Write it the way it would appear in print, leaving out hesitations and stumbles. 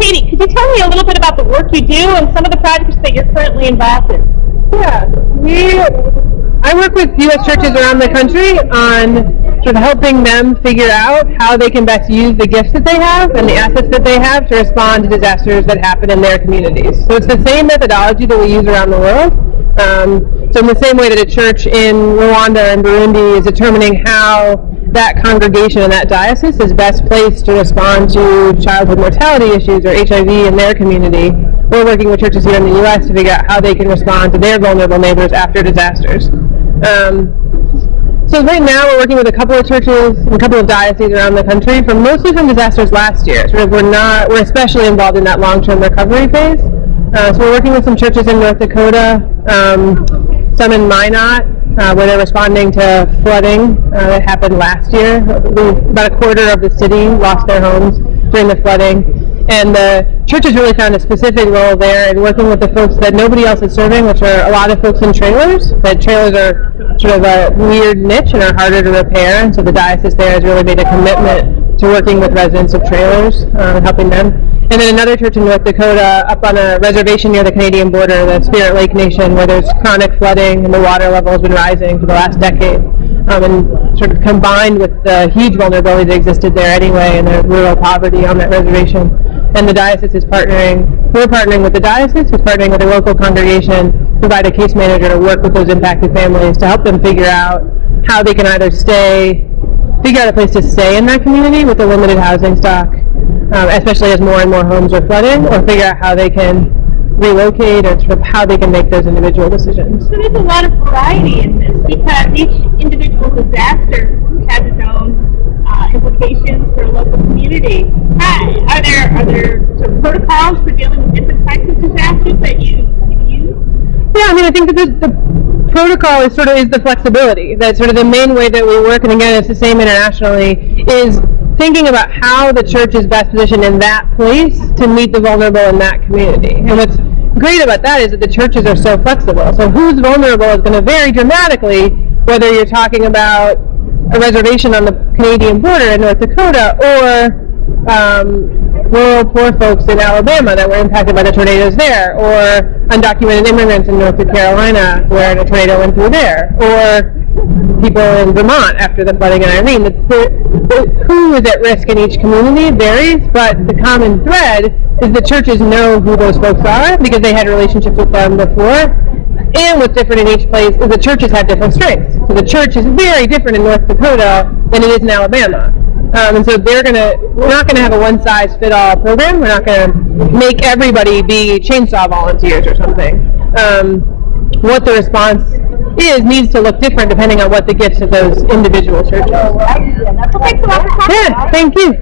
Heidi, could you tell me a little bit about the work you do and some of the projects that you're currently involved in? Yeah, I work with U.S. churches around the country on sort of helping them figure out how they can best use the gifts that they have and the assets that they have to respond to disasters that happen in their communities. So it's the same methodology that we use around the world. So in the same way that a church in Rwanda and Burundi is determining how that congregation and that diocese is best placed to respond to childhood mortality issues or HIV in their community, we're working with churches here in the U.S. to figure out how they can respond to their vulnerable neighbors after disasters. So right now we're working with a couple of churches and a couple of dioceses around the country, mostly from disasters last year. We're especially involved in that long-term recovery phase. So we're working with some churches in North Dakota, some in Minot, where they're responding to flooding that happened last year. About a quarter of the city lost their homes during the flooding. And the church has really found a specific role there in working with the folks that nobody else is serving, which are a lot of folks in trailers. That trailers are sort of a weird niche and are harder to repair. And so the diocese there has really made a commitment to working with residents of trailers, helping them. And then another church in North Dakota up on a reservation near the Canadian border, the Spirit Lake Nation, where there's chronic flooding and the water level has been rising for the last decade. And sort of combined with the huge vulnerability that existed there anyway and the rural poverty on that reservation. And the diocese is we're partnering with the diocese, who's partnering with a local congregation to provide a case manager to work with those impacted families to help them figure out how they can either figure out a place to stay in that community with the limited housing stock, especially as more and more homes are flooding, or figure out how they can relocate or sort of how they can make those individual decisions. So there's a lot of variety in this because each individual disaster has its own implications for a local community. Are there some protocols for dealing with different types of disasters that you use? Yeah, I mean, I think that the protocol is the flexibility. That's sort of the main way that we work, and again, it's the same internationally, is thinking about how the church is best positioned in that place to meet the vulnerable in that community. And what's great about that is that the churches are so flexible. So who's vulnerable is going to vary dramatically, whether you're talking about a reservation on the Canadian border in North Dakota or rural poor folks in Alabama that were impacted by the tornadoes there, or undocumented immigrants in North Carolina where a tornado went through there, or people in Vermont after the flooding in Irene. Who is at risk in each community varies, but the common thread is the churches know who those folks are because they had relationships with them before. And what's different in each place is the churches have different strengths. So the church is very different in North Dakota than it is in Alabama. And so we're not going to have a one-size-fit-all program. We're not going to make everybody be chainsaw volunteers or something. What the response needs to look different depending on what the gifts of those individual churches. Thanks a lot for talking. Yeah, thank you.